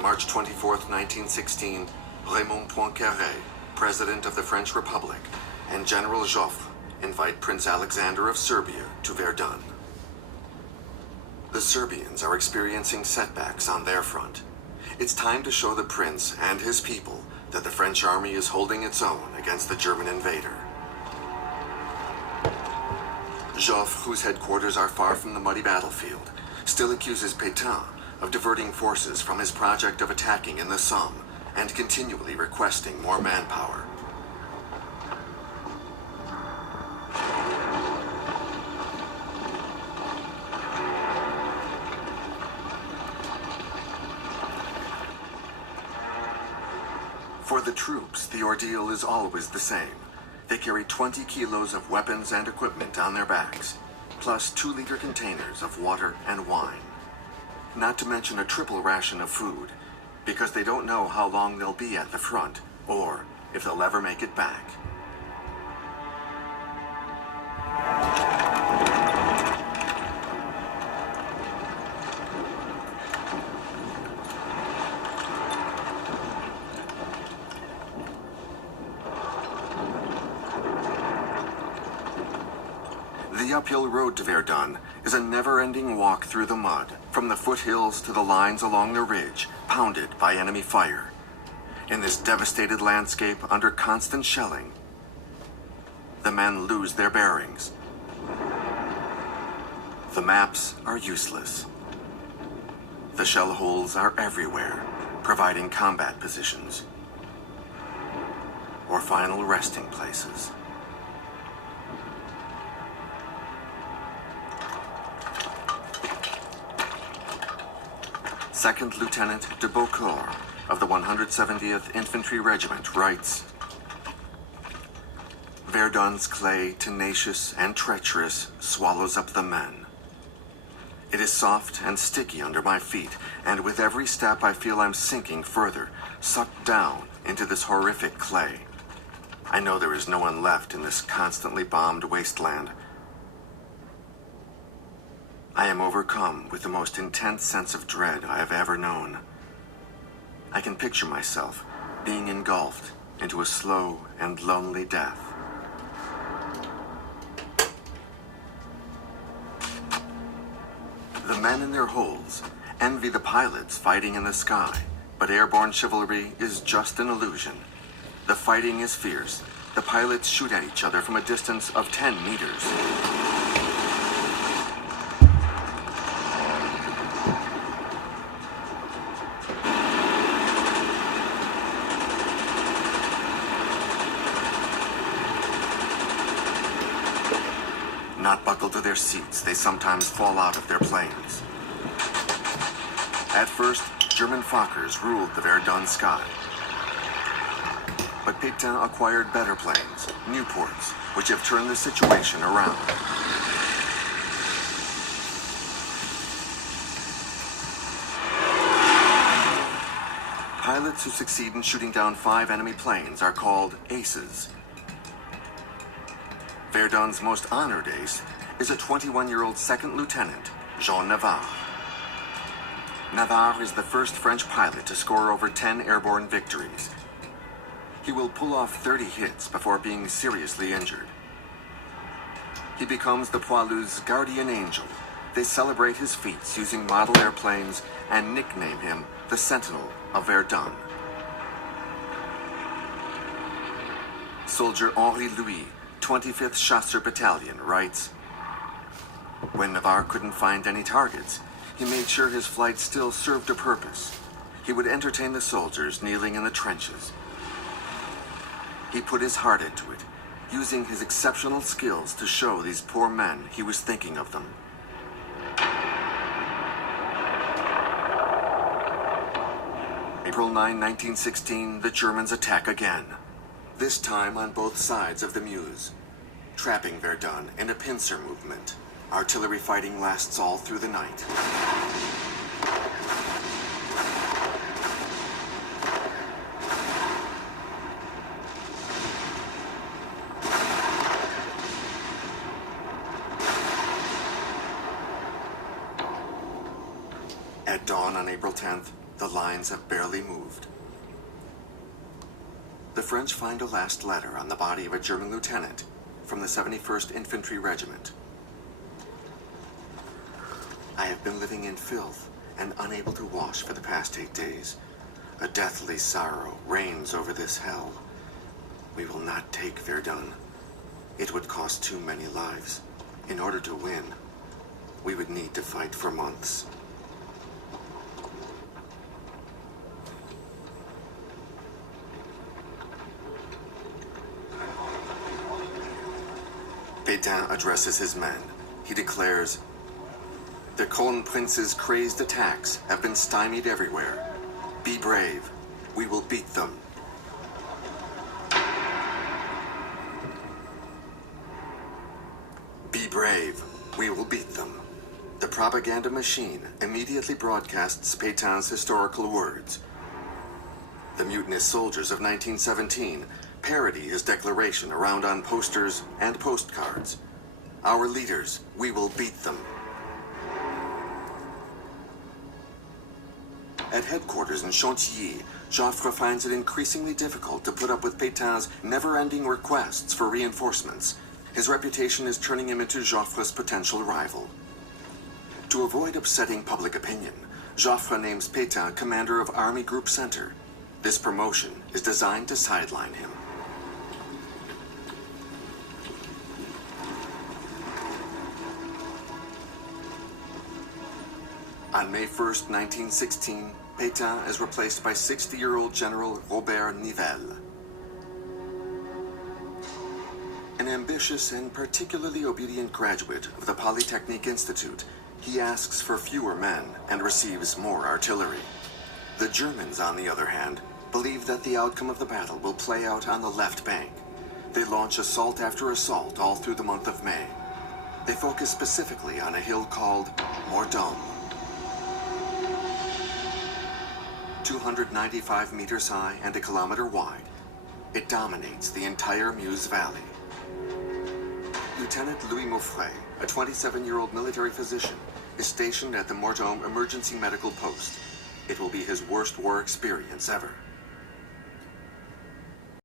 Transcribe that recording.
On March 24, 1916, Raymond Poincaré, President of the French Republic, and General Joffre invite Prince Alexander of Serbia to Verdun. The Serbians are experiencing setbacks on their front. It's time to show the prince and his people that the French army is holding its own against the German invader. Joffre, whose headquarters are far from the muddy battlefield, still accuses Pétain of diverting forces from his project of attacking in the Somme and continually requesting more manpower. For the troops, the ordeal is always the same. They carry 20 kilos of weapons and equipment on their backs, plus 2-liter containers of water and wine. Not to mention a triple ration of food, because they don't know how long they'll be at the front, or if they'll ever make it back. The uphill road to Verdun is a never-ending walk through the mud, from the foothills to the lines along the ridge, pounded by enemy fire. In this devastated landscape under constant shelling, the men lose their bearings. The maps are useless. The shell holes are everywhere, providing combat positions or final resting places. Second Lieutenant de Beaucourt of the 170th Infantry Regiment writes, "Verdun's clay, tenacious and treacherous, swallows up the men. It is soft and sticky under my feet, and with every step I feel I'm sinking further, sucked down into this horrific clay. I know there is no one left in this constantly bombed wasteland. I am overcome with the most intense sense of dread I have ever known. I can picture myself being engulfed into a slow and lonely death." The men in their holes envy the pilots fighting in the sky, but airborne chivalry is just an illusion. The fighting is fierce. The pilots shoot at each other from a distance of 10 meters. Not buckled to their seats, they sometimes fall out of their planes. At first, German Fokkers ruled the Verdun sky. But Pétain acquired better planes, Nieuports, which have turned the situation around. Pilots who succeed in shooting down 5 enemy planes are called aces. Verdun's most honored ace is a 21-year-old second lieutenant, Jean Navarre. Navarre is the first French pilot to score over 10 airborne victories. He will pull off 30 hits before being seriously injured. He becomes the poilu's guardian angel. They celebrate his feats using model airplanes and nickname him the Sentinel of Verdun. Soldier Henri Louis, 25th Chasseur Battalion, writes, "When Navarre couldn't find any targets, he made sure his flight still served a purpose. He would entertain the soldiers kneeling in the trenches. He put his heart into it, using his exceptional skills to show these poor men he was thinking of them." April 9, 1916, the Germans attack again. This time on both sides of the Meuse, trapping Verdun in a pincer movement. Artillery fighting lasts all through the night. At dawn on April 10th, The lines have barely moved. The French find a last letter on the body of a German lieutenant from the 71st Infantry Regiment. I have been living in filth and unable to wash for the past 8 days. A deathly sorrow reigns over this hell. We will not take Verdun. It would cost too many lives. In order to win, we would need to fight for months. Pétain addresses his men. He declares, "The Kron Prince's crazed attacks have been stymied everywhere. Be brave. We will beat them." Be brave. We will beat them. The propaganda machine immediately broadcasts Pétain's historical words. The mutinous soldiers of 1917 parody his declaration around on posters and postcards. Our leaders, we will beat them. At headquarters in Chantilly, Joffre finds it increasingly difficult to put up with Pétain's never-ending requests for reinforcements. His reputation is turning him into Joffre's potential rival. To avoid upsetting public opinion, Joffre names Pétain commander of Army Group Center. This promotion is designed to sideline him. On May 1st, 1916, Pétain is replaced by 60-year-old General Robert Nivelle. An ambitious and particularly obedient graduate of the Polytechnique Institute, he asks for fewer men and receives more artillery. The Germans, on the other hand, believe that the outcome of the battle will play out on the left bank. They launch assault after assault all through the month of May. They focus specifically on a hill called Mordaunt. 295 meters high and a kilometer wide, it dominates the entire Meuse Valley. Lieutenant Louis Moffret, a 27-year-old military physician, is stationed at the Mordaunt Emergency Medical Post. It will be his worst war experience ever.